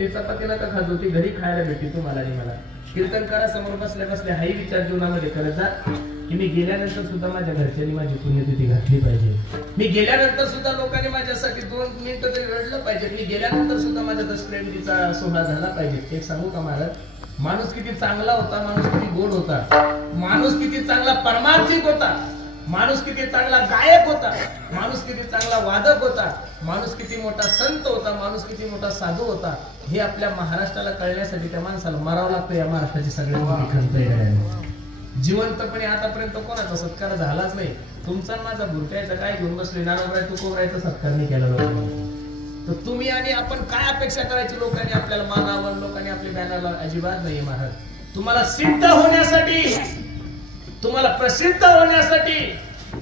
चपाती नका खात होती, घरी खायला भेटी तुम्हाला आणि मला. कीर्तन करा समोर बसल्या बसल्या हाही विचार जीवनामध्ये करत जा की मी गेल्यानंतर सुद्धा माझ्या घरच्यांनी माझी पुण्यतिथी घातली पाहिजे. मी गेल्यानंतर सुद्धा लोकांनी माझ्यासाठी 2 मिनिटं तरी रडलं पाहिजे. मी गेल्यानंतर सुद्धा माझ्या दशप्रेमीचा सोहळा झाला पाहिजे. एक सांगू का महाराज, माणूस किती चांगला होता, माणूस किती गोड होता, माणूस किती चांगला परमार्थिक होता, माणूस किती चांगला गायक होता, माणूस किती चांगला वादक होता, माणूस किती मोठा संत होता, माणूस किती मोठा साधू होता, हे आपल्या महाराष्ट्राला कळण्यासाठी त्या माणसाला मरावं लागतं. या महाराष्ट्राची सगळ्यात मोठी खंत आहे. जिवंतपणे आतापर्यंत कोणाचा सत्कार झालाच नाही. तुमचा माझा भुरट्याचा काय घेऊन बसले, नारायण तुकोबरायचा सत्कार नाही केला जातो. तर तुम्ही आणि आपण काय अपेक्षा करायची, लोकांनी आपल्याला मानावं, लोकांनी आपल्या बॅनरला, अजिबात नाही. महाराज तुम्हाला सिद्ध होण्यासाठी, तुम्हाला प्रसिद्ध होण्यासाठी,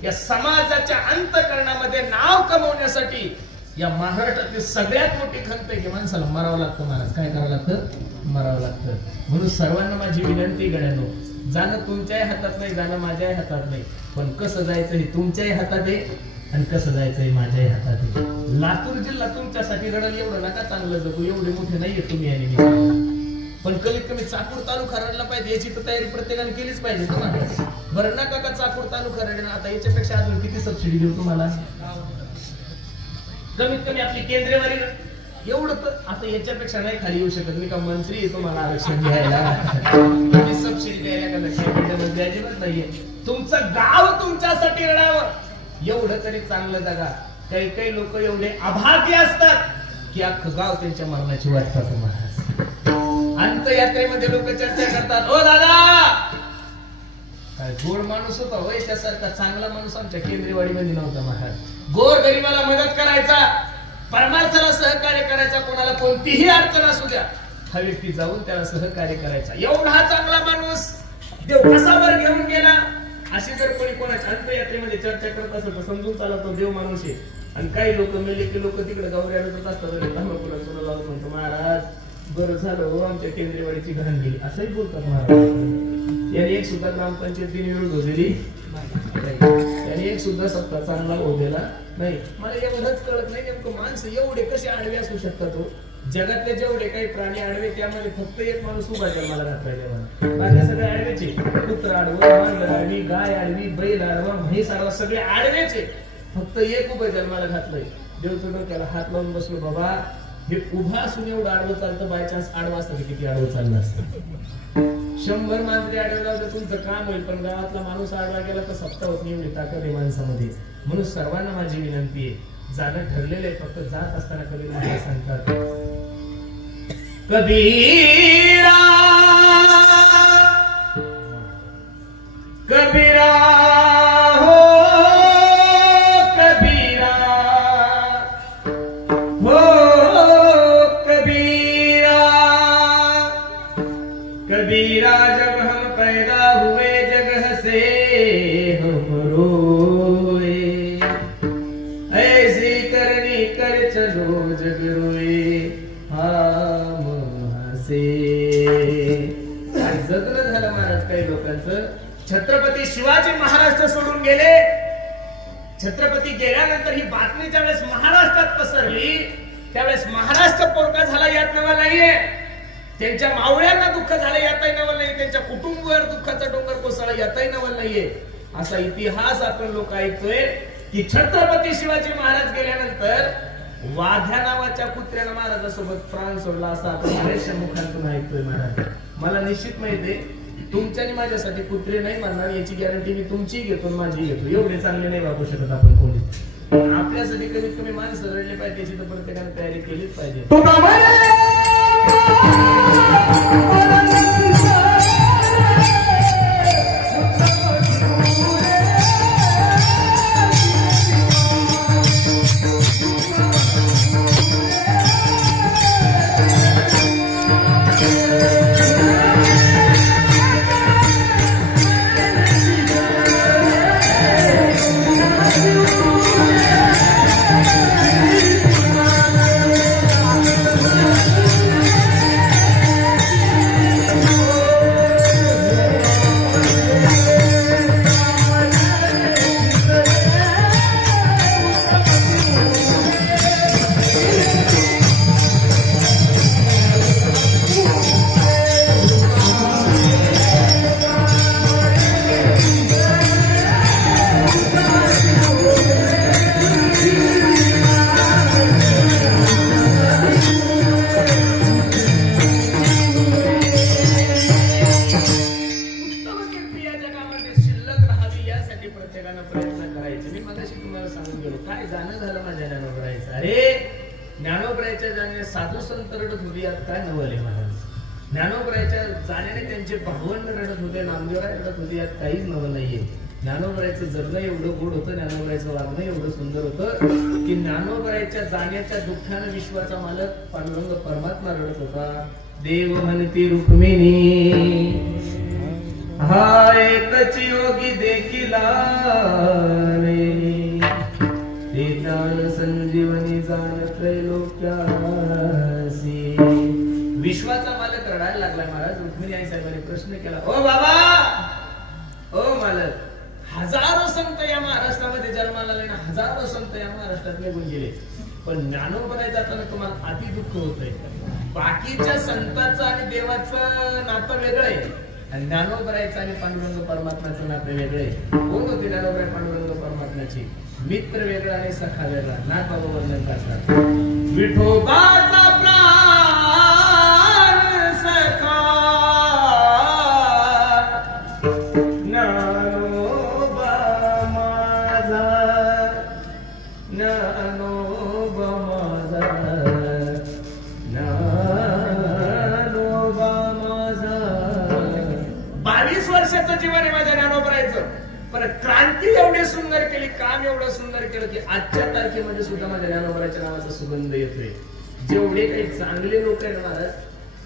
या समाजाच्या अंतःकरणामध्ये नाव कमवण्यासाठी या महाराष्ट्रातील सगळ्यात मोठी खंत आहे की माणसाला मरावं लागतं. महाराज काय करावं लागतं? मरावं लागतं. म्हणून सर्वांना माझी विनंती गड्यानो, जाणं तुमच्याही हातात नाही, जाणं माझ्याही हातात नाही, पण कसं जायचं हे तुमच्याही हातात आहे आणि कसं जायचं हे माझ्याही हातात आहे. लातूर जिल्हा तुमच्यासाठी रडल एवढं नका चांगलं जगू, एवढे मोठे नाहीये तुम्ही आणि मी, पण कमीत कमी चाकूर तालुका रडला पाहिजे याची तर तयारी प्रत्येकाने केलीच पाहिजे. तुम्हाला बरं नका का चाकूर तालुका रडेल, आता याच्यापेक्षा अजून किती सबसिडी देऊ तुम्हाला? कमीत कमी आपली केंद्रवारी एवढं तर, आता याच्यापेक्षा नाही खाली येऊ शकत. मी का मंत्री आहे तुम्हाला आरक्षण द्यायला, सबसिडी द्यायला का लक्ष अजिबात नाहीये. तुमचं गाव तुमच्यासाठी रडावं एवढं तरी चांगलं जगा. काही काही लोक एवढे अभाग्य असतात की अख्खं गाव त्यांच्या मरणाची वाट पाहतो. महाराज अंतयात्रेमध्ये लोक चर्चा करतात, ओ दादा काय गोड माणूस होता होय, त्यासारखा चांगला माणूस आमच्या केंद्रवाडीमध्ये नव्हता. महाराज गोर गरिबाला मदत करायचा, परमार्थाला सहकार्य करायचा, कोणाला कोणतीही अडचण असू द्या हा व्यक्ती जाऊन त्याला सहकार्य करायचा. एवढा हा चांगला माणूस देव कसा वर घेऊन गेला, अशी जर कोणी कोणाच्या अंतयात्रेमध्ये चर्चा करत असेल तर समजून चाला तो देव माणूस आहे. आणि काही लोक मेले की लोक तिकडे गौऱ्या आणत असतात, म्हणतो महाराज बरं झालं हो आमच्या केंद्रवाडीची घाण गेली, असंही बोलतात महाराज. याने एक सुद्धा ग्रामपंचायत निवडून होलेली आणि एक सुद्धा सत्ता चांगला होलेला नाही. मला एवढंच कळत नाही नेमकं माणसं एवढे कसे आडवे असू शकतात. हो जगातले जेवढे काही प्राणी आडवे त्यामध्ये फक्त एक माणूस उभा जन्माला घातलाय. बाकी सगळे आडवेचे, कुत्र आडवं, मांजर आडवी, गाय आडवी, बैल आडवा, म्हैस आडवा, सगळे आडवेचे. फक्त एक उभं जन्माला घातलंय. देव तो त्याला हात लावून बसलो, बाबा हे उभा असून एवढं आडवं चालतं, बाय चान्स आडवा असतं किती आडवं चाललं असतं. 100 मांजरे आडवे लावलं तुमचं काम होईल, पण गावातला माणूस आडवा गेला तर सत्ता होत नाही. एवढी ताकद आहे माणसामध्ये. म्हणून सर्वांना माझी विनंती आहे, जाणं ठरलेलं आहे, फक्त जात असताना कधी मला सांगतात कबीरा कबीरा हो कबीरा हो कबीरा कबीरा जब हम पैदा हुए जग हसे हम रोए, ऐसी करनी कर चलो जग रोए हम हसे. जगलं झालं महाराज काही लोकांचं. छत्रपती शिवाजी महाराष्ट्र सोडून गेले. छत्रपती गेल्यानंतर ही बातमी ज्यावेळेस महाराष्ट्रात पसरली त्यावेळेस महाराष्ट्र पोरका झाला यात नवल नाहीये, त्यांच्या मावळ्यांना दुःख झालं यातही नवल नाही, त्यांच्या कुटुंबावर दुःखाचा डोंगर कोसळला यातही नवल नाहीये. असा इतिहास आपण लोक ऐकतोय की छत्रपती शिवाजी महाराज गेल्यानंतर वाघ्या नावाच्या कुत्र्यानं महाराजासोबत प्राण सोडला, असं आपण बऱ्याचशा मुखांतून ऐकतोय. महाराज मला निश्चित माहितीये तुमच्यानी माझ्यासाठी कुत्रे नाही म्हणणार याची गॅरंटी मी तुमची घेतो, माझी घेतो. एवढे चांगले नाही वागू शकत आपण कोणी. आपल्यासाठी कमीत कमी माणसं रडले पाहिजे याची तर प्रत्येकाने तयारी केलीच पाहिजे. संत रडत होते यात काय नवले महाराज. ज्ञानोबराच्या जाण्याने त्यांचे भावंड रडत होते, नामदेवराय रडत होते, यात काहीच नवं नाहीये. ज्ञानोबरायचं जगणं एवढं गोड होतं, ज्ञानोबरायचं वागणं एवढं सुंदर होतं की ज्ञानोबरायच्या जाण्याच्या दुःखानं विश्वाचा मालक पांडुरंग परमात्मा रडत होता. देव म्हणती रुक्मिणी हा एकच योगी देखिला रे, ते ज्ञान संजीवनी जाण त्रैलोक्यासी. विश्वाचा मालक रडायला लागला महाराज. रुक्मिणी आई साहेबांनी प्रश्न केला, ओ बाबा, ओ मालक, हजारो संत या महाराष्ट्रामध्ये जन्माला आले ना, हजारो संत या महाराष्ट्रात निघून गेले, पण ज्ञानोबराय जाताना तुम्हाला अति दुःख होतंय. बाकीच्या संतांचं आणि देवाचं नातं वेगळं आहे आणि ज्ञानोबरायचं आणि पांडुरंग परमात्म्याचं नातं वेगळं आहे. कोण होते ज्ञानोबराय पांडुरंग परमात्म्याचे? मित्र वेगळा आणि सखा वेगळा. नाथ बाबा वर्णन करतात, विठोबाचा प्राण सखा ज्ञानोबा माझा, ज्ञानोबा माझा, ज्ञानोबा माझा. 22 वर्षाचं जीवन आहे माझ्या ज्ञानोबरायचं, पण क्रांती एवढी सुंदर केली, काम एवढं सुंदर केलं की आजच्या तारखेमध्ये सुद्धा माझ्या ज्ञानोबराच्या नावाचा सुगंध येतोय. जेवढे काही चांगले लोक आहेत महाराज,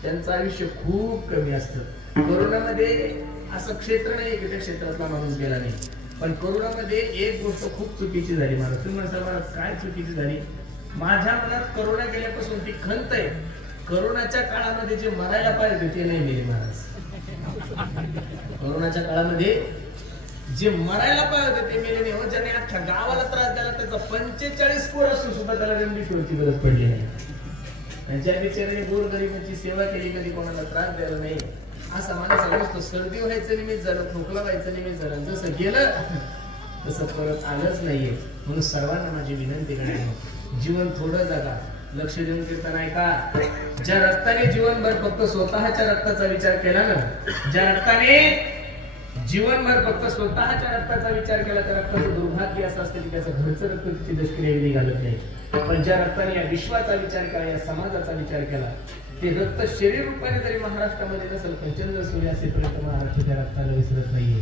त्यांचं आयुष्य खूप कमी असतं. कोरोनामध्ये असं क्षेत्र नाही की त्या क्षेत्रातला माणूस गेला नाही, पण कोरोनामध्ये एक गोष्ट खूप चुकीची झाली महाराज. तुम्ही म्हणता महाराज काय चुकीची झाली? माझ्या मनात कोरोना गेल्यापासून ती खंत आहे, कोरोनाच्या काळामध्ये जे मरायला पाहिजे ते नाही मेले महाराज. कोरोनाच्या काळामध्ये जे मरायला पाहिजे ते मेले नाही. हो, ज्याने अख्ख्या गावाला त्रास दिला त्याचा 45 पोर असून सुद्धा त्याला रेमडेसिवीरची गरज पडली नाही. ज्या बिचाराने गोरगरिबांची सेवा केली, कधी कोणाला त्रास द्यायला नाही, असा माणसाला नुसतं सर्दी व्हायचं निमित्त झालं, खोकला व्हायचं निमित्त झालं, जसं गेलं तसं परत आलंच नाहीये. म्हणून सर्वांना माझी विनंती करणे, जीवन थोडं जगा, लक्ष देऊन कीर्तन ऐका. ज्या रक्ताने जीवनभर फक्त स्वतःच्या रक्ताचा विचार केला ना, ज्या रक्ताने जीवनभर फक्त स्वतःच्या रक्ताचा विचार केला, त्या रक्ताचं दुर्भाग्य असं असतं की त्याचं घरचं रक्त तिची दशक्रिया घालत नाही. पण ज्या रक्ताने या विश्वाचा विचार केला, या समाजाचा विचार केला, ते रक्त शरीर रूपाने जरी महाराष्ट्रामध्ये नसेल, पण चंद्र सूर्य असेपर्यंत महाराष्ट्र त्या रक्ताला विसरत नाहीये.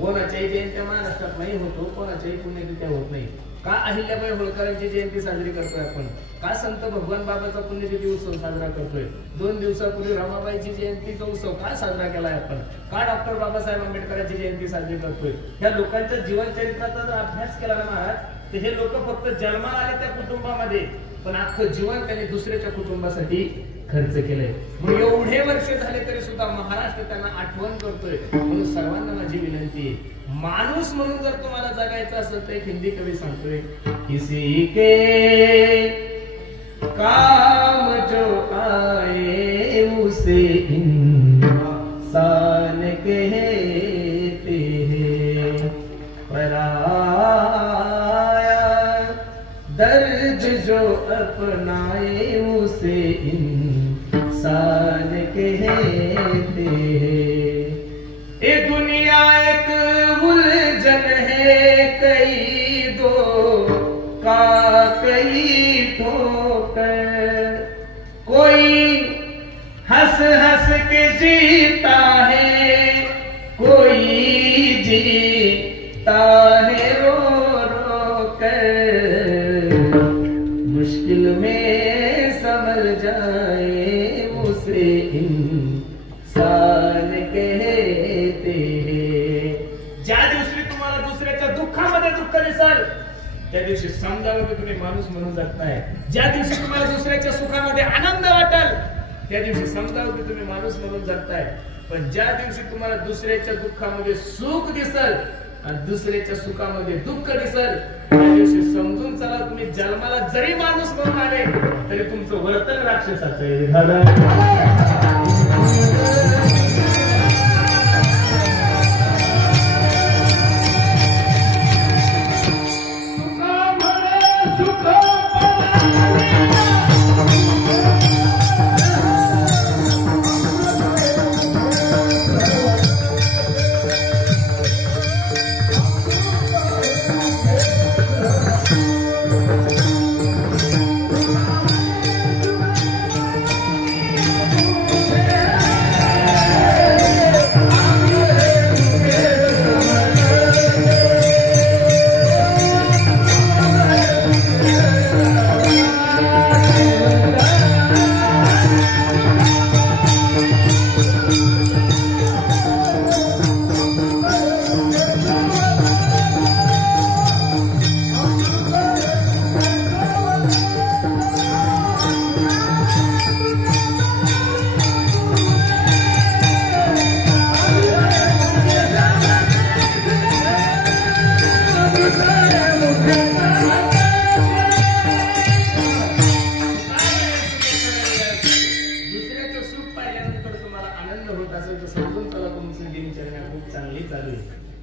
कोणाच्याही जयंत्या महाराष्ट्रात नाही होतो, कोणाच्याही पुण्यतिथ्या होत नाही. का अहिल्याबाई होळकरांची जयंती साजरी करतोय आपण? का संत भगवान बाबाचा पुण्यतिथी उत्सव साजरा करतोय? 2 दिवसापूर्वी रमाबाईची जयंतीचा उत्सव का साजरा केलाय आपण? का डॉक्टर बाबासाहेब आंबेडकरांची जयंती साजरी करतोय? या लोकांच्या जीवनचरित्राचा जर अभ्यास केला ना महाराज, तर हे लोक फक्त जन्माला आले त्या कुटुंबामध्ये, पण अख्खं जीवन त्यांनी दुसऱ्याच्या कुटुंबासाठी खर्च केलंय. मग एवढे वर्ष झाले तरी सुद्धा महाराष्ट्र त्यांना आठवण करतोय. म्हणून सर्वांना माझी विनंती आहे, माणूस म्हणून जर तुम्हाला जगायचं असेल तर एक हिंदी कवी सांगतोय, किसी के काम जो आए उसे इंसान कहते हैं, पराया दर्द जो अपनाए उसे इंसान कहते हैं. ये दुनिया एक उलझन है, कई दो का कई ठोकर, कोई हंस हंस के जीता है, कोई जीता है रो रो कर, मुश्किल में संभल जाए उसे इंसान कहते हैं. ज्या दिवशी तुम्हाला दुसऱ्याच्या दुःखामध्ये दुःख दिसल, त्या दिवशी समजावं की तुम्ही माणूस म्हणून जगताय. ज्या दिवशी तुम्हाला दुसऱ्याच्या सुखामध्ये आनंद वाटेल, त्या दिवशी समजावं की तुम्ही माणूस म्हणून जगताय. पण ज्या दिवशी तुम्हाला दुसऱ्याच्या दुःखामध्ये सुख दिसल आणि दुसऱ्याच्या सुखामध्ये दुःख दिसल, त्या दिवशी समजून चला तुम्ही जन्माला जरी माणूस म्हणून आले तरी तुमचं वर्तन राक्षसाचं झालं.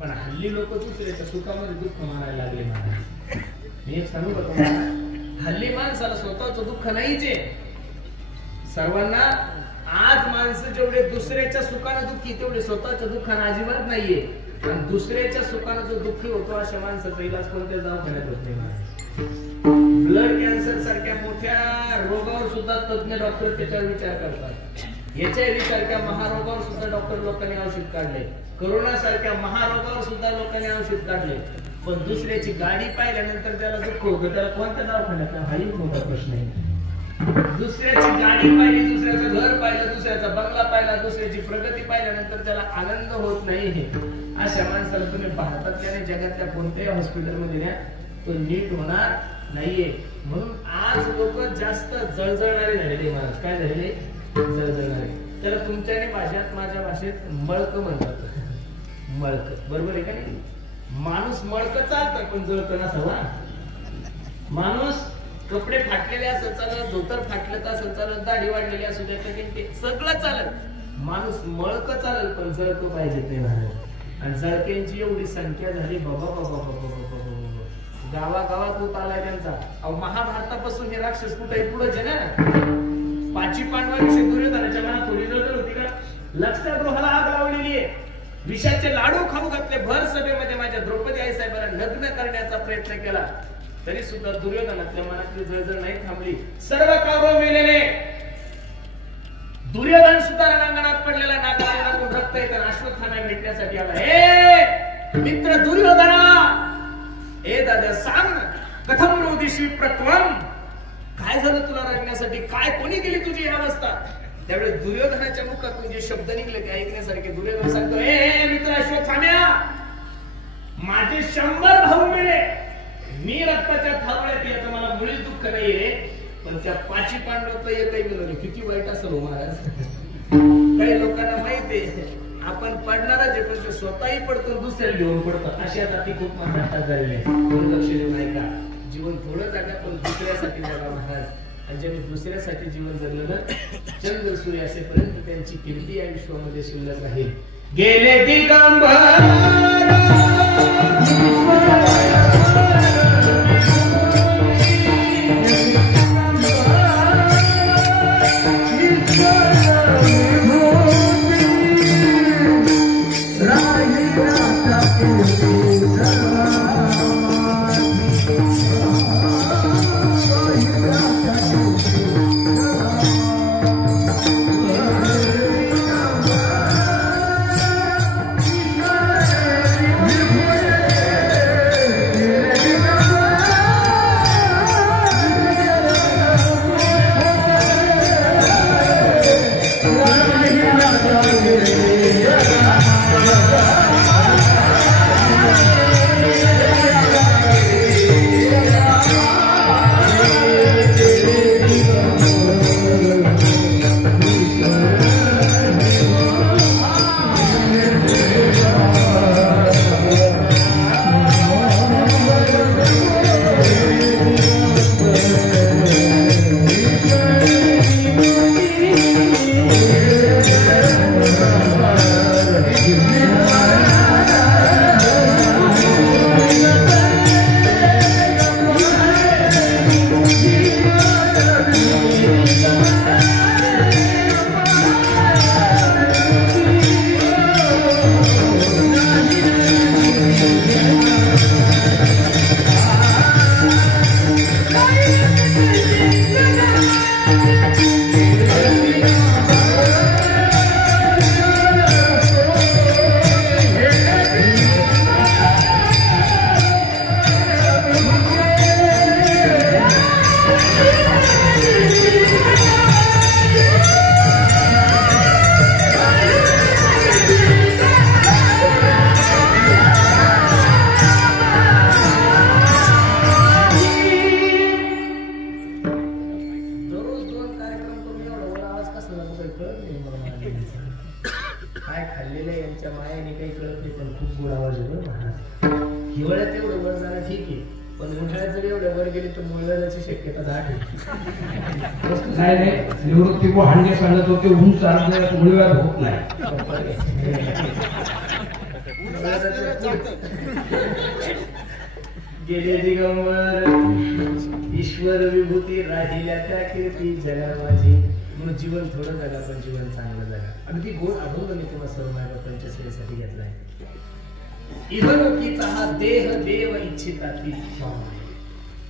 पण हल्ली लोक दुसऱ्याच्या सुखामध्ये दुःख मानायला लागले महाराज. मी एक सांगू का तुम्हाला, हल्ली माणसाला स्वतःचं दुःख नाहीच आहे. सर्वांना आज माणसं जेवढे दुसऱ्याच्या सुखानं दुःखी तेवढे स्वतःच्या दुःखानं अजिबात नाहीये. आणि दुसऱ्याच्या सुखानं जो दुःखी होतो अशा माणसाचा इलाज कोणत्या दवाखान्यात होत नाही महाराज. ब्लड कॅन्सर सारख्या मोठ्या रोगावर सुद्धा तज्ञ डॉक्टर त्याच्यावर विचार करतात. HIV सारख्या महारोगावर सुद्धा डॉक्टर लोकांनी औषध काढले. कोरोना सारख्या महारोगावर सुद्धा लोकांनी औषध काढले. पण दुसऱ्याची गाडी पाहिल्यानंतर त्याला दुःख होतं, त्याला कोणत्या दवाखान्यात? हाही मोठा प्रश्न आहे. दुसऱ्याची गाडी पाहिली, दुसऱ्याचं घर पाहिलं, दुसऱ्याचा बंगला पाहिला, दुसऱ्याची प्रगती पाहिल्यानंतर त्याला आनंद होत नाही. अशा माणसाला तुम्ही भारतातल्या आणि जगातल्या कोणत्याही हॉस्पिटलमध्ये न्या, तो नीट होणार नाहीये. म्हणून आज लोक जास्त जळजळणारे झालेले महाराज. काय झालेले? जळजळणारे. त्याला तुमच्या आणि भाषेत, माझ्या भाषेत मळक म्हणतात. मळक, बरोबर आहे का नाही? माणूस मळक चालतं पण जळत नसावा. माणूस कपडे फाटलेले असं चालत, धोतर फाटलं तर असं चालत, दाढी वाढलेली असू द्या, ते सगळं चालत. माणूस मळक चालत पण जळक पाहिजे ते महाराज. आणि जळक्यांची एवढी संख्या झाली बाबा बाबा बाबा बाबा, गावागावात होत आलाय त्यांचा. अहो महाभारतापासून हे राक्षस कुठे पुढेच आहे ना. पाची पांडवांविषयी दुर्योधनाच्या मनात थोडी जळजळ होती का? लक्षगृहाला आग लावलेली आहे. विषाचे लाडू खाऊ घातले. भर सभेमध्ये माझ्या द्रौपदी आई साहेबांना लग्न करण्याचा प्रयत्न केला, तरी सुद्धा दुर्योधनातल्या मनातली जळजळ नाही थांबली. सर्व कौरव मेलेले. दुर्योधन सुद्धा रणांगणात पडलेला, नाकातून रक्त येत. अश्वत्थामा भेटण्यासाठी आला. हे मित्र दुर्योधना, ए दादा सांग, कथम रोदिशी प्रत्वम, काय झालं तुला रडण्यासाठी? काय कोणी केली तुझी अवस्था? त्यावेळी दुर्योधनाच्या मुखातून जे शब्द निघले ते ऐकण्यासारखे. दुर्योधन सांगतो, ए मित्र अश्वत्थाम्या, माझे 100 भाऊ मेले, मी रक्ताच्या थारोळ्यात, याचं मला मुळीच दुःख नाहीये. पण त्या पाची पांडव तर एकही गेलो नाही. किती वाईट असेल हो महाराज. काही लोकांना माहितीये आपण पडणारच आहे, पण ते स्वतःही पडतो, दुसऱ्याला घेऊन पडतात. अशा जाती खूप महाराष्ट्रात झालेल्या आहेत. लक्ष देऊ नाही का? जीवन थोडं जगा पण दुसऱ्यासाठी जगा महाराज. आणि ज्यांनी दुसऱ्यासाठी जीवन जगलं ना, चंद्र सूर्य असेपर्यंत त्यांची कीर्ती या विश्वामध्ये शिल्लक राहील. गेले दिगंबर कळत नाही मला. काय खाल्लेलं यांच्या मायाने काही कळत नाही, पण खूप गोड आवाज येतो महाराज. हिवाळ्यात एवढं वर जाणं ठीक आहे, पण उन्हाळ्यात जर एवढ्या वर गेले तर मुळव्याधाची शक्यता दाट आहे. काय नाही, निवृत्ती को हांडे सांगत होते उंच अर्ध मुळव्याध होत नाही. गेले दिगंबर ईश्वर विभूती राहिल्या त्या कीर्ती जगा माझी. म्हणून जीवन थोडं जगा, पण जीवन चांगलं जगा. अगदी गोड अभंग मी तुम्हाला सर्व माझ्या पंचसेवेसाठी घेतलाय. इहलोकीचा हा देह देव इच्छिता ती.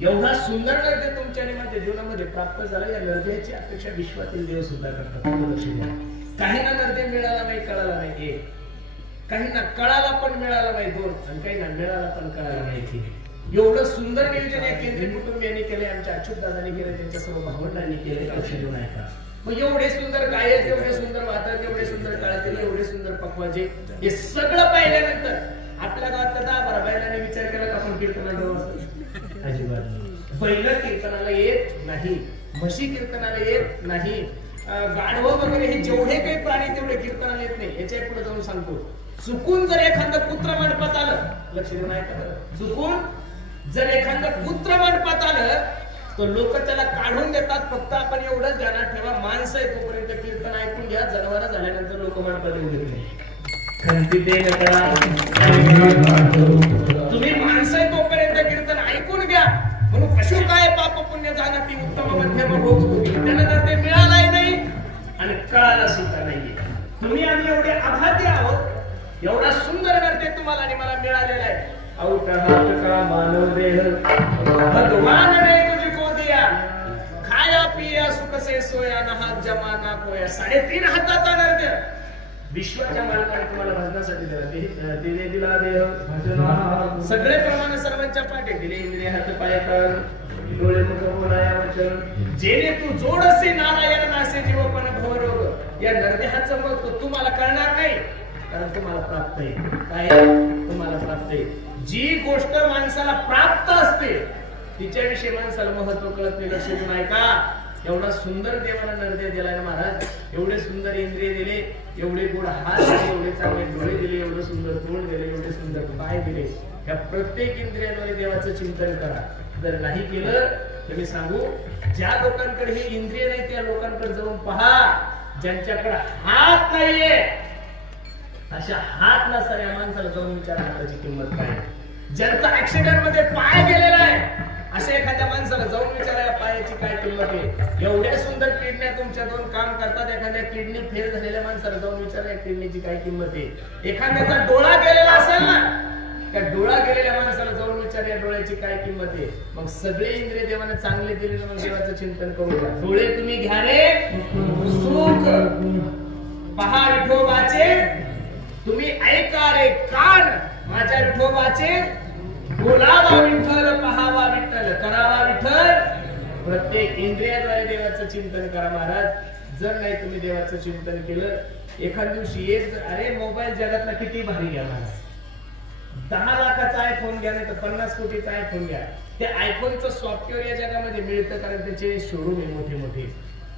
एवढा सुंदर नृत्य तुमच्या आणि माझ्या जीवनामध्ये प्राप्त झाला. या नृत्याची अपेक्षा विश्वातील देव सुद्धा करतात. लक्ष द्या. काहींना नृत्य मिळाला नाही, कळाला नाही एक, काहींना कळाला पण मिळाला नाही दोन, आणि काहींना मिळाला पण कळाला नाही तीन. एवढं सुंदर नियोजन या केंद्रीय कुटुंबियांनी केले, आमच्या अच्युत दादांनी केले, त्यांच्या सर्व भावंडांनी केले. लक्ष देऊन ऐका. मग एवढे सुंदर गायक, एवढे सुंदर वादक, एवढे सुंदर काळातील, एवढे सुंदर पकवाजे, हे सगळं पाहिल्यानंतर आपल्या गावात 10-12 बैलांनी विचार केला का आपण कीर्तनाला जाऊ असं? अजिबात नाही. बैल कीर्तनाला येत नाही, म्हशी कीर्तनाला येत नाही, गाढवं वगैरे हे जेवढे काही प्राणी तेवढे कीर्तनाला येत नाही. याच्या पुढे जाऊन सांगतो, चुकून जर एखादं पुत्र मंडपात आलं, लक्ष देऊन ऐका, चुकून जर एखादं पुत्र मंडपात आलं तर लोक त्याला काढून देतात. फक्त आपण एवढंच ध्यानात ठेवा, माणसं आहे तोपर्यंत कीर्तन ऐकून घ्या, जनावर झाल्यानंतर लोक मंडपात येऊ देत नाही. तुम्ही माणसं आहे तोपर्यंत कीर्तन ऐकून घ्या. म्हणून पशु काय पाप पुण्य जाणं ती उत्तम मध्यम भोग होती. त्यानंतर ते मिळालाही नाही आणि कळाला सुद्धा नाहीये. तुम्ही आम्ही एवढे आभारी आहोत, एवढा सुंदर नृत्य तुम्हाला आणि मला मिळालेला आहे. औट हात का मानव देह भगवान ने तुझको दिया, खाया पिया सुख से सोया, न हात जमा ना कोया. 3.5 हाताचा नृत्य विश्वाच्या मालकाने तुम्हाला भजनासाठी दिला. दिला देह सगळे प्रमाण सर्वांच्या पाठी दिले. इंद्रिय हात पाय कर, डोळे मुख बोलाया वचन, जेणे तू जोडसे नारायण नासे जीवपण भवरोग. या नरदेहाचं मग तुम्हाला कळणार नाही, कारण तुम्हाला प्राप्त आहे. काय तुम्हाला प्राप्त आहे? जी गोष्ट माणसाला प्राप्त असते तिच्याविषयी माणसाला महत्व कळत नाही. लक्ष देऊन ऐका. एवढा सुंदर देवाला नरदेह दिलाय ना महाराज. एवढे सुंदर इंद्रिय दिले, एवढे गोड हात दिले, एवढे चांगले डोळे दिले, एवढं सुंदर तोंड दिले, एवढे सुंदर पाय दिले. या प्रत्येक इंद्रियाद्वारे देवाचं चिंतन करा. जर नाही केलं तर मी सांगू, ज्या लोकांकडे हे इंद्रिय नाही त्या लोकांकडे जाऊन पहा. ज्यांच्याकडे हात नाहीये, अशा हात नसणाऱ्या माणसाला जाऊन विचारा हाताची किंमत काय. ज्यांचा ऍक्सिडेंट मध्ये पाय गेलेला आहे अशा एखाद्या माणसाला जाऊन विचारा या पायाची काय किंमत आहे. एवढ्या सुंदर किडन्या तुमच्या दोन काम करतात, एखाद्या किडनी फेल झालेल्या माणसाला जाऊन विचारा या किडनीची काय किंमत आहे. एखाद्याचा डोळा गेलेला असेल ना, त्या डोळा गेलेल्या माणसाला जाऊन विचार या डोळ्याची काय किंमत आहे. मग सगळे इंद्रिय देवाने चांगले दिले, मग देवाचं चिंतन करू द्या. डोळे तुम्ही घ्या रे सुख, पहा विठोबाचे, तुम्ही ऐका रे कान माझ्या विठोबाचे, बोलावा विठ्ठल, पहावा विठ्ठल, करावा विठ्ठल. प्रत्येक इंद्रियाद्वारे देवाचं चिंतन करा महाराज. जर नाही तुम्ही देवाचं चिंतन केलं, एखाद दिवशी एक अरे मोबाईल जगातला किती भारी घ्या महाराज, 10 लाखाचा आयफोन घ्या, नाही तर 50 कोटीचा आयफोन घ्या. त्या आयफोनचं सॉफ्टवेअर या जगामध्ये मिळतं, कारण त्याचे शोरूम आहे मोठे मोठे.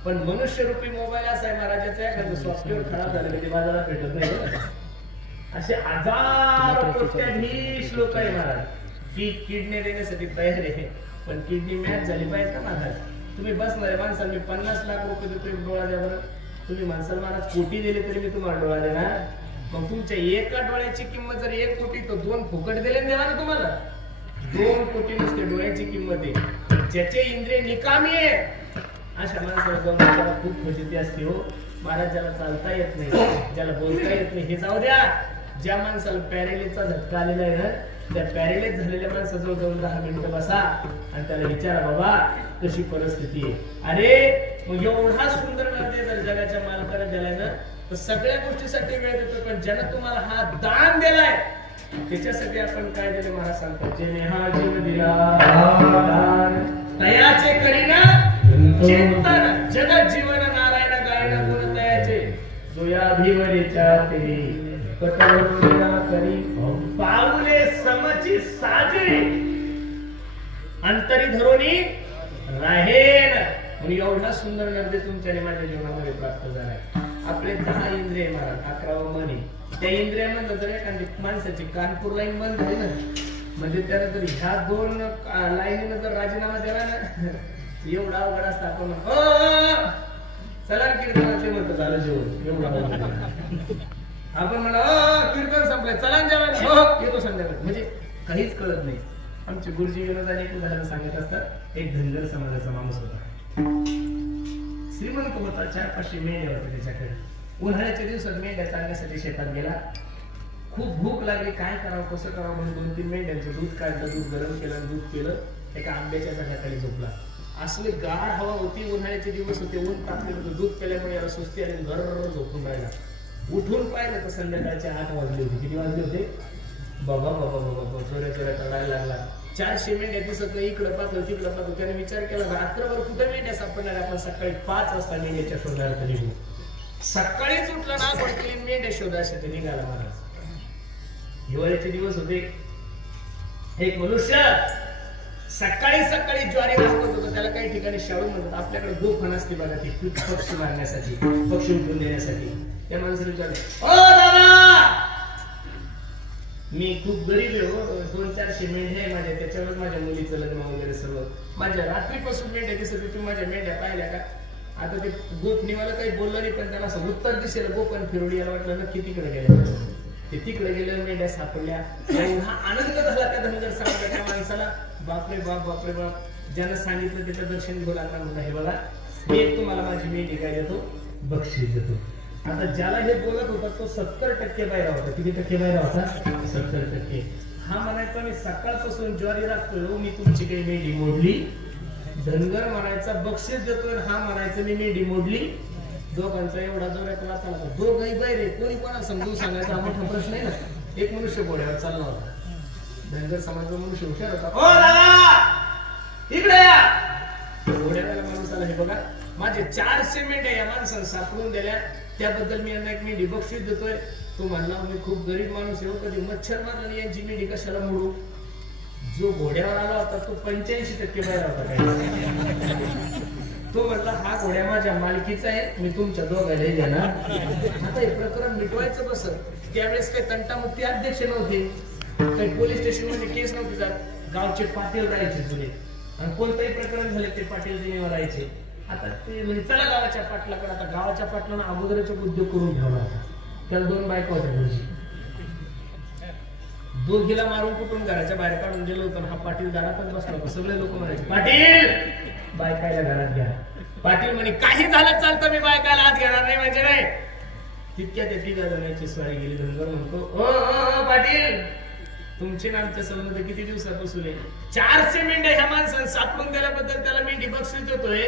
पण मनुष्यरूपी मोबाईल असा आहे महाराजाचा, एखादं सॉफ्टवेअर खराब झालं ते बाजारात भेटत नाही. असे हजार कोट्याधीश लोक आहे महाराज की किडनी देण्यासाठी तयार आहे, पण किडनी मॅच झाली पाहिजे ना महाराज. तुम्ही बसणारे माणसाला मी 50 लाख रुपये देतो, एक डोळा द्या बरं. तुम्ही माणसाला महाराज कोटी दिले तरी मी तुम्हाला डोळा देणार. मग तुमच्या एका डोळ्याची किंमत जर 1 कोटी, तर 2 फुकट दिले देवा ना तुम्हाला. 2 कोटी नुसते डोळ्याची किंमत आहे. ज्याचे इंद्रिय निकामी आहे अशा माणसाला जाऊन खूप फजिती असते हो महाराज. ज्याला चालता येत नाही, ज्याला बोलता येत नाही, हे जाऊ द्या. ज्या माणसाला पॅरेलिसचा झटका आलेला आहे ना, त्या पॅरेलिस झालेल्या माणसाजवळ जाऊन 10 मिनिटं बसा आणि त्याला विचारा बाबा कशी परिस्थिती आहे. अरे मग एवढा सुंदर नृत्य जर जगाच्या मालकाला दिलाय ना, तर सगळ्या गोष्टीसाठी वेळ देतो. पण ज्यानं तुम्हाला हा दान दिलाय त्याच्यासाठी आपण काय दिले महाराज सांगतात, जेणे हा जीव दिला तयाचे करीना चिंतन, जगत जीवन नारायण गायन गुण तयाचे, जो या अभिवरेच्या तेरी कटवरुणा करी पाऊले समची साजे, अंतरी धरोनी राहेन. एवढा सुंदर नृत्य तुमच्या माझ्या जीवनामध्ये प्राप्त झालाय. आपले 10 इंद्रिय महाराज, 11वं मन आहे. त्या इंद्रियामध्ये जर एखादी माणसाची कानपूर लाईन बंद झाली ना, म्हणजे त्याला जर ह्या 2 लाईनीनं जर राजीनामा दिला ना, एवढा अवघड असतं. आपण चला कीर्तनाचे म्हणतो झालं जेवण, एवढा अवघड. आपण म्हणा कीर्तन संपलंय, चला जेवण, येतो संध्याकाळी, म्हणजे काहीच कळत नाही. आमचे गुरुजी विनोदाने एक उदाहरण सांगत असतात. एक धनगर समाजाचा माणूस होता, श्रीमंत होता, 4-500 मेंढ्या होते त्याच्याकडे. उन्हाळ्याच्या दिवसात मेंढ्या चालण्यासाठी शेतात गेला. खूप भूक लागली, काय करावं कसं करावं म्हणून 2-3 मेंढ्यांचं दूध काढलं, दूध गरम केलं, दूध पिलं. एका आंब्याच्या झाडाखाली झोपला. असले गार हवा होती, उन्हाळ्याचे दिवस होते, ऊन तापले होते. दूध पिल्यामुळे याला सुस्ती आली, घर झोपून राहिला. उठून पाहिलं तर संध्याकाळचे 8 वाजले होते. किती वाजले होते? बाबा बाबा बाबा, चोऱ्या करायला लागला. 400 मेंढ्या दिसत नाही, इकडं पाहतो तिकडं पाहतो. त्याने विचार केला, रात्रभर कुठे मेंढ्या सापडणार, आपण सकाळी 5 वाजता मेंढ्याच्या शोधार्थ निघू. सकाळीच उठलं ना, कोणतरी मेंढ्या शोधासाठी निघाला महाराज. हिवाळ्याचे दिवस होते. एक मनुष्य सकाळी सकाळी ज्वारी दाखवत होता. त्याला काही ठिकाणी शाळू म्हणतात, आपल्याकडे गोफण असते बघा, ती पक्षी मारण्यासाठी, पक्षी उठून देण्यासाठी. त्या माणसाने विचारले, ओ दादा, मी खूप गरीब आहे हो, 200-400 मेंढ्या आहे माझ्या, त्याच्यावर माझ्या मुलीचं लग्न वगैरे सर्व. माझ्या रात्रीपासून मेंढ्या दिसत होती, तुम्ही माझ्या मेंढ्या पाहिल्या का? आता ते गोपनीवाला काही बोललं नाही, पण त्याला असं उत्तर दिसेल गोपन फिरवली. याला वाटलं नक्की तिकडे गेले. ते तिकडे गेले, मेंढ्या सापडल्या. हा आनंद झाला त्या धनगर समाजाच्या माणसाला. बापरे बाप, बापरे बाप. ज्यानं सांगितलं त्याचं दर्शन घेऊ लागला. म्हणला, हे बघा, मी तुम्हाला माझी मेंढी काय देतो, बक्षीस देतो. आता ज्याला हे बोलत होता तो 70% बाहेर होता. किती टक्के बाहेर होता? 70%. हा म्हणायचा, मी सकाळपासून ज्वारी राखतोय, मी तुमची काही मेंढी मोडली. धनगर म्हणायचा बक्षीस देतोय, हा म्हणायचं मी मेंढी मोडली. दोघांचा एवढा जोरात वाचा होता. दोघही बाहेर, कोणी कोणाला समजून सांगायचा हा मोठा प्रश्न आहे ना. एक मनुष्य घोड्यावर चालला होता. धनगर समाजाचा मनुष्य हुशार होता. ओ दादा, इकडे या. घोड्याला माणसाला, हे बघा, माझे 400 मेंढ्या या माणसानं सापडून दिल्या, त्याबद्दल मी यांना एक मेंढी बक्षीस देतोय. तो म्हणला, मी खूप गरीब माणूस आहे, कधी मच्छर मारला यांची मेंढी कशाला मोडू. जो घोड्यावर आला होता तो 85% बाहेर होता. काय तो म्हणला, हा घोड्या माझ्या मालकीचा आहे, मी तुमच्या दोघांना देणार. आता हे प्रकरण मिटवायचं कसं? त्यावेळेस काही तंटामुक्ती अध्यक्ष नव्हते, काही पोलीस स्टेशन मध्ये केस नव्हती जात. गावचे पाटील राहायचे जुने, आणि कोणतंही प्रकरण झाले ते पाटील जिम्मेवार राहायचे. आता ते म्हणजे चला गावाच्या पाटलाकडे. आता गावाच्या पाटलानं अगोदरच उद्योग करून ठेवला होता. त्याला 2 बायका होत्या घरची. दोघीला मारून कुठून घराच्या बाहेर काढून गेलो होतो. हा पाटील दारातच बसला होता. सगळे लोक म्हणायचे, पाटील बायकायला घरात घ्या. पाटील म्हणे, काही झालं चालतं, मी बायकाला हात घेणार नाही म्हणजे नाही. तितक्या त्या 3 जणांची स्वारी गेली. धनगर म्हणतो, ओ पाटील, तुमचे ना आमच्या संबंध किती दिवसापासून आहे? 400 मेंढ्या ह्या माणसाने सापडून दिल्याबद्दल त्याला मेंढी बक्षीस देतोय.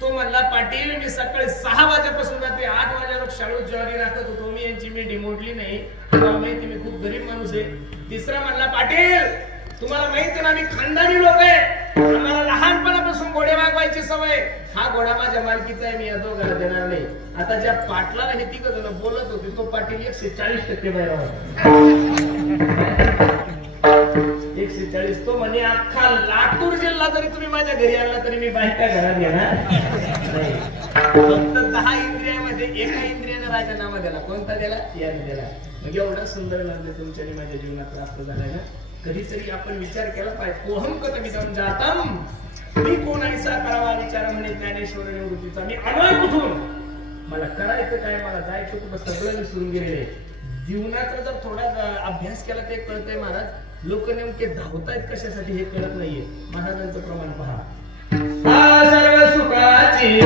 तो म्हणला, पाटील, मी सकाळी 6 वाजेपासून रात्री 8 वाजेला शाळू ज्वारी राखत होतो, मी यांची मेंढी मोडली नाही. तुम्हाला माहिती मी खूप गरीब माणूस आहे. तिसरा म्हणला, पाटील, तुम्हाला माहिती ना मी खानदानी लोक आहे, मला लहानपणापासून घोडे वागवायची सवय. हा घोडा माझ्या मालकीचा आहे, मी या दोघांना देणार नाही. आता ज्या पाटलाला हे 3 जण बोलत होते, तो पाटील 140% बाहेर होता. 140. तो म्हणे, अख्खा लातूर जिल्हा जरी तुम्ही माझ्या घरी आला तरी मी बायका घरात घेणार नाही. फक्त 10 इंद्रियामध्ये एका इंद्रियाने राजीनामा दिला. कोणता दिला? याने दिला. म्हणजे एवढा सुंदर लागलं तुमच्या माझ्या जीवनात प्राप्त झालाय ना. कधीतरी आपण विचार केला पाहिजे. कोहम कथमिदं जातम, मी कोण ऐसा करावा विचार म्हणे ज्ञानेश्वर निवृत्तीचा. मी आलोय कुठून, मला करायचं काय, मला जायचं कुठं, सगळं विसरून गेलेले. जीवनाचा जर थोडा अभ्यास केला ते कळतंय महाराज. लोक नेमके धावतायत कशासाठी हे कळत नाहीये. महाराजांचं प्रमाण पहा. सर्व सुखाची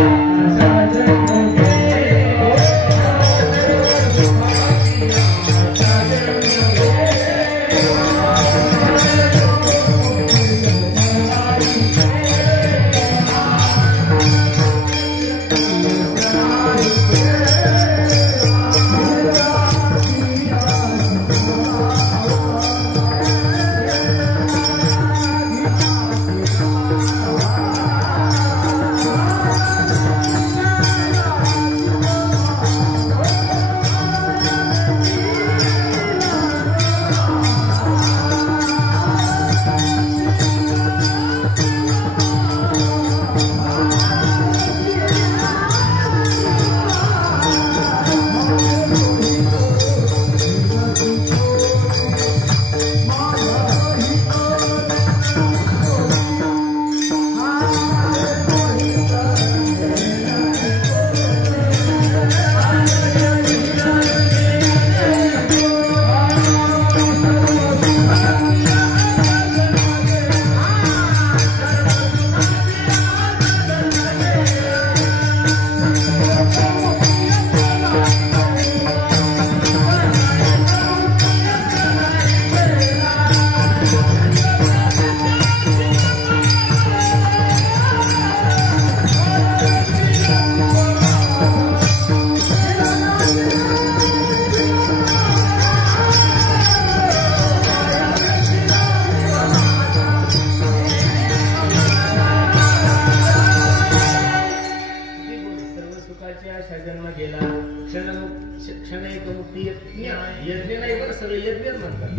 क्षण एक मुक्ती यज्ञ. यज्ञ नाही बरं, सगळे यज्ञच म्हणतात.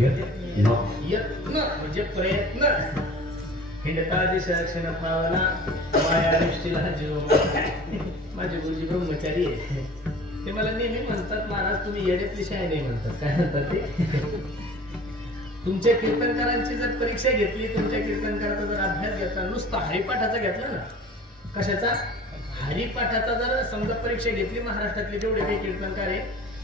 यत्न म्हणजे प्रयत्न. हिंडता दिशा क्षण पावला माया दृष्टीला जीव. माझे गुरुजी ब्रह्मचारी आहे, ते मला नेहमी म्हणतात, महाराज तुम्ही येण्यातली शाळा नाही म्हणतात. काय म्हणतात ते? तुमच्या कीर्तनकारांची जर परीक्षा घेतली, तुमच्या कीर्तनकाराचा जर अभ्यास घेतला, नुसता हरिपाठाचा घेतला ना, कशाचा? हरिपाठाचा जर समजा परीक्षा घेतली, महाराष्ट्रातले जेवढे काही कीर्तनकार आहे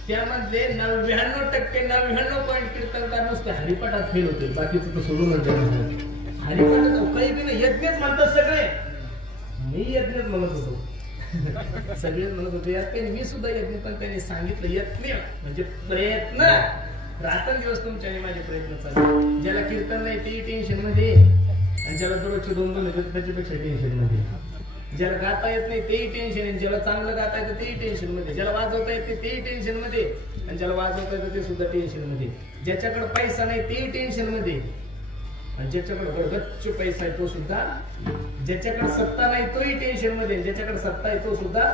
त्यामधले 99% कीर्तनकार नुसते हरिपाठात फेल होते. बाकीचं तर सोडून म्हणतात. हरिपाठाचा काही बी नाही, यज्ञच म्हणतात सगळे. मी यज्ञच म्हणत होतो, सगळेच म्हणत होते यात काही. मी सुद्धा यज्ञ, पण त्यांनी सांगितलं यज्ञ म्हणजे प्रयत्न. रात्रंदिवस तुमच्याने माझे प्रयत्न चालू. ज्याला कीर्तन नाही तेही टेन्शन मध्ये, आणि ज्याला दररोजचे 2-2 येतात त्याच्यापेक्षा टेन्शन मध्ये. ज्याला गाता येत नाही तेही टेन्शन आहे, ज्याला चांगलं गाता येतं तेही टेन्शन मध्ये, ज्याला वाजवता येते तेही टेन्शन मध्ये, आणि ज्याला वाजवता येतं ते सुद्धा टेन्शन मध्ये. ज्याच्याकडे पैसा नाही तेही टेन्शन मध्ये, आणि ज्याच्याकडे गच्च पैसा आहे तो सुद्धा. ज्याच्याकडे सत्ता नाही तोही टेन्शन मध्ये, ज्याच्याकडे सत्ता आहे तो सुद्धा.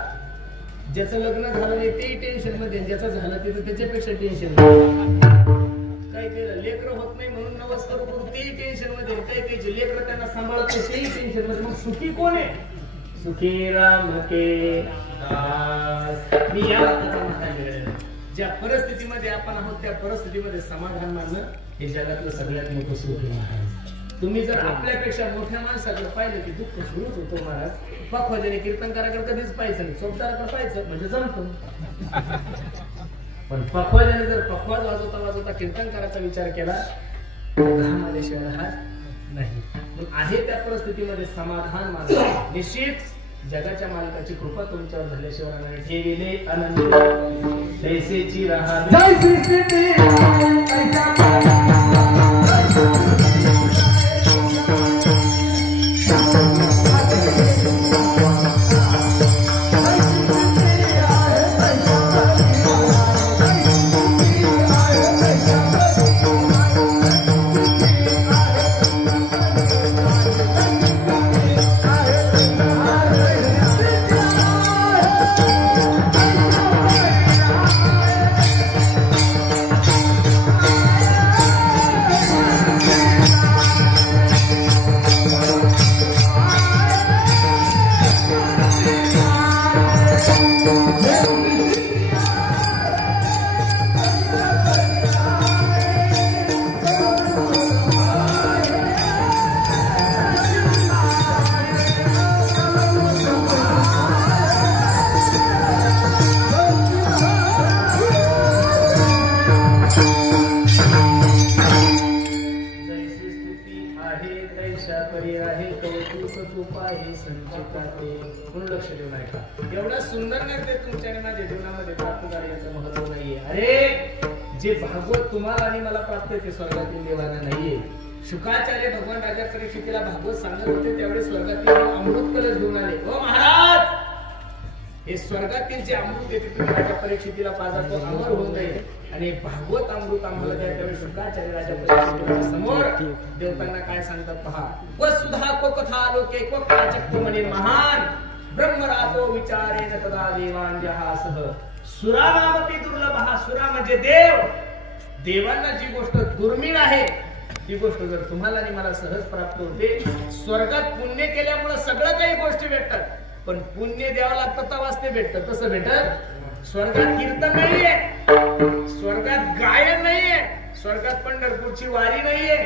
ज्याचं लग्न झालं नाही तेही टेन्शन मध्ये, ज्याचं झालं ते त्याच्यापेक्षा टेन्शन मध्ये. काही केलं लेकरं होत नाही म्हणून नवस करू करू तेही टेन्शन मध्ये, काही काही लेकरं त्यांना सांभाळत नाही तेही टेन्शन मध्ये. मग सुखी कोण आहे? सुखी राम के दास. मी या ज्या परिस्थितीमध्ये आपण आहोत त्या परिस्थितीमध्ये समाधान मानणं हे जगातलं सगळ्यात मोठं सुख आहे. तुम्ही जर आपल्यापेक्षा मोठ्या माणसाकडे पाहिलं की दुःख सुरूच होतं महाराज. पखवाजाने कीर्तनकाराकडे कधीच पाहायचं नाही, चौकदाराकडे पाहायचं म्हणजे जमतं. पण पखवाजाने जर पखवाज वाजवता वाजवता कीर्तनकाराचा विचार केला घाम आल्याशिवाय राहत नाही. आहे त्या परिस्थितीमध्ये समाधान मानलं. निश्चित जगाच्या मालकाची कृपा तुमच्यावर झाल्याशिवाय नाही. ठेविले आनंद जैसेची एवढा सुंदर नाही ते तुमच्या आणि माझ्या जीवनामध्ये प्राप्त झाले याचं महत्व नाहीये. अरे जे भागवत तुम्हाला आणि मला प्राप्त आहे ते स्वर्गातील देवाला नाहीये. शुकाचार्य भगवान राजा परीक्षितीला भागवत सांगत होते त्यावेळी स्वर्गातील अमृत कलश घेऊन आले. हो महाराज, हे स्वर्गातील जे अमृत येते तुम्ही राजा परीक्षितीला पाजा तो अमर होऊन जाईल, आणि भागवत अमृत आम्हाला द्या. त्यावेळी शुकाचार्य राजा परीक्षितीच्या समोर देवतांना काय सांगतात पहा. वसुधा को कथा लोके को काचक्य म्हणे महान ब्रह्मरातो विचारेन तदा देवान जहासह. सुरा नामती दुर्लभ. सुरा म्हणजे देव. देवांना जी गोष्ट दुर्मिळ आहे ती गोष्ट जर तुम्हाला आणि मला सहज प्राप्त होते. स्वर्गात पुण्य केल्यामुळे सगळं काही गोष्टी भेटतात, पण पुण्य द्यावं लागतं तेव्हाच ते भेटतं. तसं भेटत स्वर्गात कीर्तन नाहीये, स्वर्गात गायन नाहीये, स्वर्गात पंढरपूरची वारी नाहीये,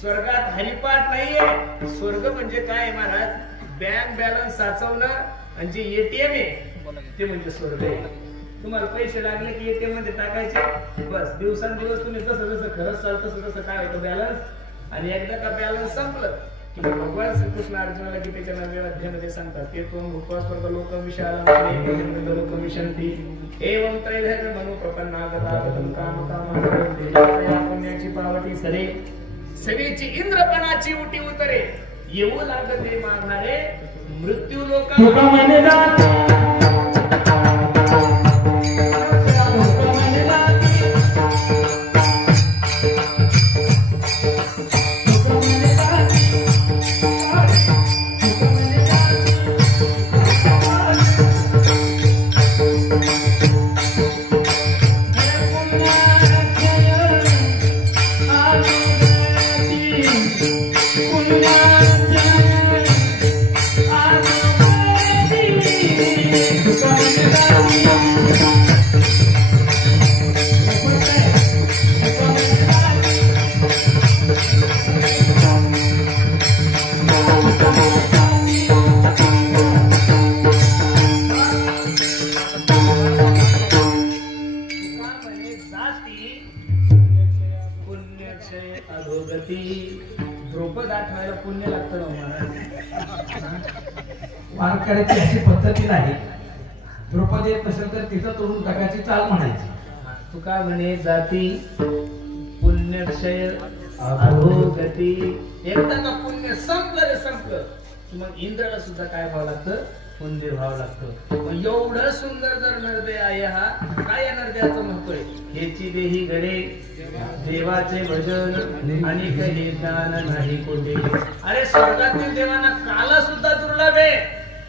स्वर्गात हरिपाठ नाहीये. स्वर्ग म्हणजे काय महाराज? बँक बॅलन्स साचवणं आणि जे एटीएम आहे ते म्हणजे स्वर्ग आहे. तुम्हाला पैसे लागले की एटीएम मध्ये टाकायचे, बस दिवसांदिवस तुम्ही जसं जसं खरंच चालतं तसं तसं काय होतं बॅलन्स. आणि एकदा का बॅलन्स संपलं की भगवान श्रीकृष्ण अर्जुनाला गीतेच्या 9व्या अध्यायामध्ये सांगतात ते त्वं भूत्वा स्वर्ग लोक विशालम लोक विशंती एवं त्रैधर्म मनो प्रपन्नागतागतं काम कामं पुण्याची पावटी सरे सगळीची इंद्रपणाची उटी उतरे. येऊ लागते मागणारे मृत्यू लोका. जाती द्रौपद आठवायला पुण्य लागतं ना महाराज. वारकऱ्याची अशी पद्धती नाही. द्रौपदी येत नसेल तर तिथं तोडून टाकायची चाल म्हणायची. तू काय म्हणे जाती पुण्यक्षय अधोगती. एकदा का पुण्य संपलं रे संपलं की मग इंद्राला सुद्धा काय व्हावं लागतं, पुण्य व्हावं लागतं. मग एवढं सुंदर जर नरदे आहे हा, काय या नरद्याचं म्हणतोय, हेची देही घडे देवाचे भजन आणि काही ज्ञान नाही कोठे. अरे स्वर्गातील देवांना काला सुद्धा दुर्लभ आहे.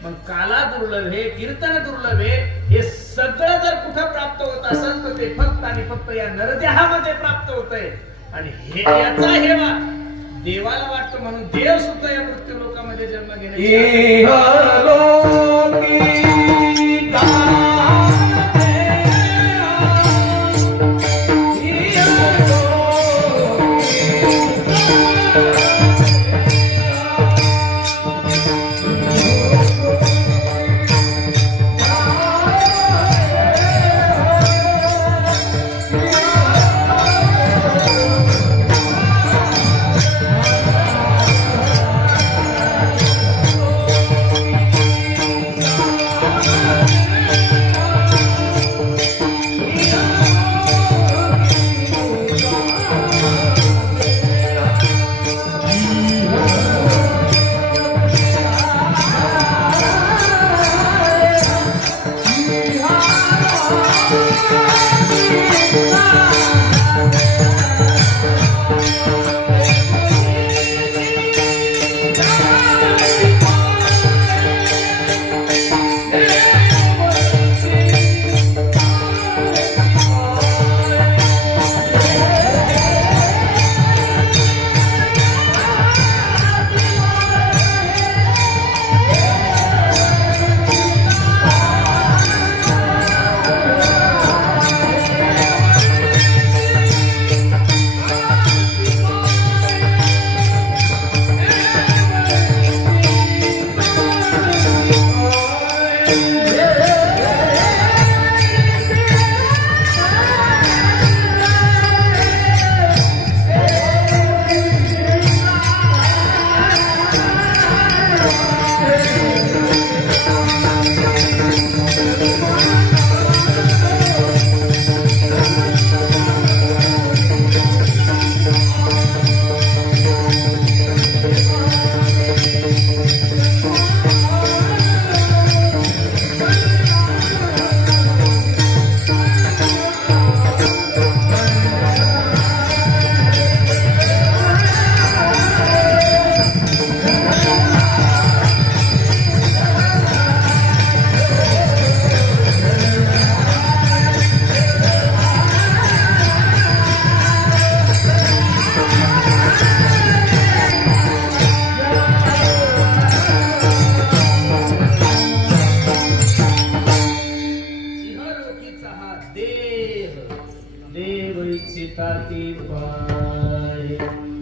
मग काला दुर्लभ आहे, कीर्तन दुर्लभ आहे. हे सगळं जर कुठं प्राप्त होत असेल तर ते फक्त आणि फक्त या नरदेहामध्ये प्राप्त होतंय. आणि हे याचा हेवा देवाला वाटतं म्हणून देव सुद्धा या मृत्यू लोकामध्ये जन्म घेण्याची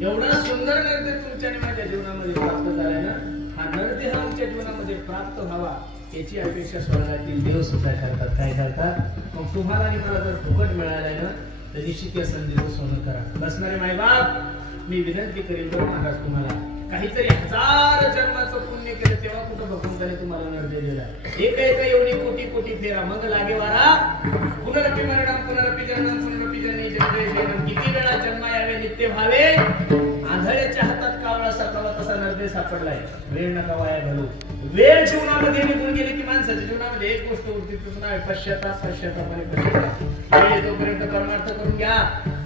एवढा सुंदर नरदेह तुमच्या आणि माझ्या जीवनामध्ये प्राप्त झालाय ना. हा नरदेह आमच्या जीवनामध्ये प्राप्त व्हावा याची अपेक्षा स्वर्गातील देव सुद्धा करतात. काय करतात, मग तुम्हाला आणि मला जर फुकट मिळालाय ना तर निश्चित या संधीचं सोनं करा. बसणारे मायबाप मी विनंती करेन बरं महाराज, तुम्हाला काहीतरी 1000 जन्माचं पुण्य केलं तेव्हा कुठं भगवंताने तुम्हाला नरदेह दिला. एक एवढी कोटी कोटी फेरा मग लागे वारा. पुनरपी मरणम पुनरपी जन्म पुनरपी जन्मी जन्म. किती वेळा जन्म यावे नित्य व्हावे. आंधळ्याच्या हातात कावळा सापडला तसा नरदेह सापडलाय. वेळ नका वाया घालू. वेळ जीवनामध्ये निघून गेली की माणसाच्या जीवनामध्ये एक गोष्ट उरते, तुझं नाव आहे पश्चाताप. पश्चाताप आणि पश्चाताप. वेळ येतोपर्यंत परमार्थ करून घ्या.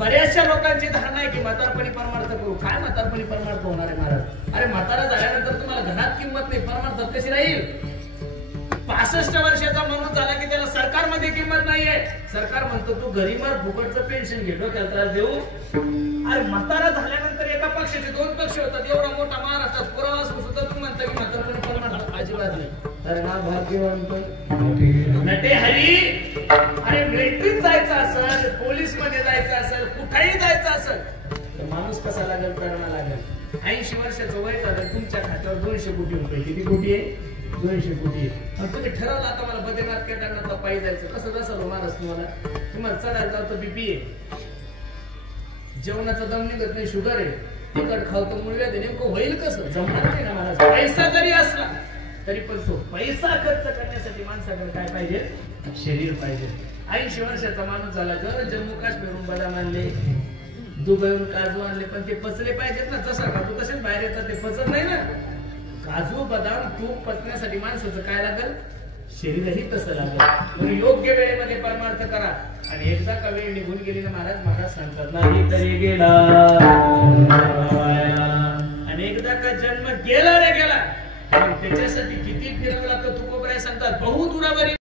बऱ्याचशा लोकांची धारणा आहे की म्हातारपणी परमार्थ करू. काय म्हातारपणी परमार्थ होणार आहे महाराज? अरे म्हातारा झाल्यानंतर तुम्हाला घरात किंमत नाही, परमार्थात कशी राहील? 65 वर्षाचा माणूस झाला की त्याला सरकारमध्ये किंमत नाहीये. सरकार म्हणतो तू घरी मर, फुकटचं पेन्शन घे, डोक्याला त्रास देऊ. अरे म्हातारा झाल्यानंतर एका पक्षाचे 2 पक्ष होतात. एवढा मोठा महाराष्ट्रात पुरावा असून सुद्धा तू म्हणता की म्हातारपणी परमार्थ अजिबात नाही. तर ना भाग्यवंत नटे हरी. अरे मिलिटरीत जायचं असेल, पोलीस मध्ये जायचं असेल, कुठेही जायचं असेल तर माणूस कसा लागेल, करणं लागेल. 80 वर्षाचं वय झालं, तुमच्या खात्यावर 200 कोटी रुपये. किती कोटी आहे? 200 कोटी. आणि तुम्ही ठरवलं आता मला बद्रीनाथ केदारनाथला पायी जायचं. कसं जसं महाराज तुम्हाला चढायला जाऊ तर बीपी आहे, जेवणाचा दम निघत नाही, शुगर आहे, तिखट खाऊ तर मुळव्या नेमकं होईल कसं? जमणार नाही ना मला. पैसा जरी असला तरी पण तो पैसा खर्च करण्यासाठी माणसाकडे काय पाहिजे? शरीर पाहिजे. 80 वर्षाचा माणूस झाला जर जम्मू काश्मीरहून बदाम आणले, दुबईहून काजू आणले, पण ते पचले पाहिजेत ना. जसा काजू तसेच बाहेर येतात, ते पचत नाही ना. काजू बदाम तूप पचण्यासाठी माणसाचं काय लागेल? शरीरही तसं लागेल. म्हणून योग्य वेळेमध्ये परमार्थ करा. आणि एकदा का वेळ निघून गेली ना महाराज सांगतात नाही तरी गेला, आणि एकदा का जन्म गेला रे गेला. त्याच्यासाठी किती फिरावं लागतं तुकोबराय सांगतात. बहु दुरावरी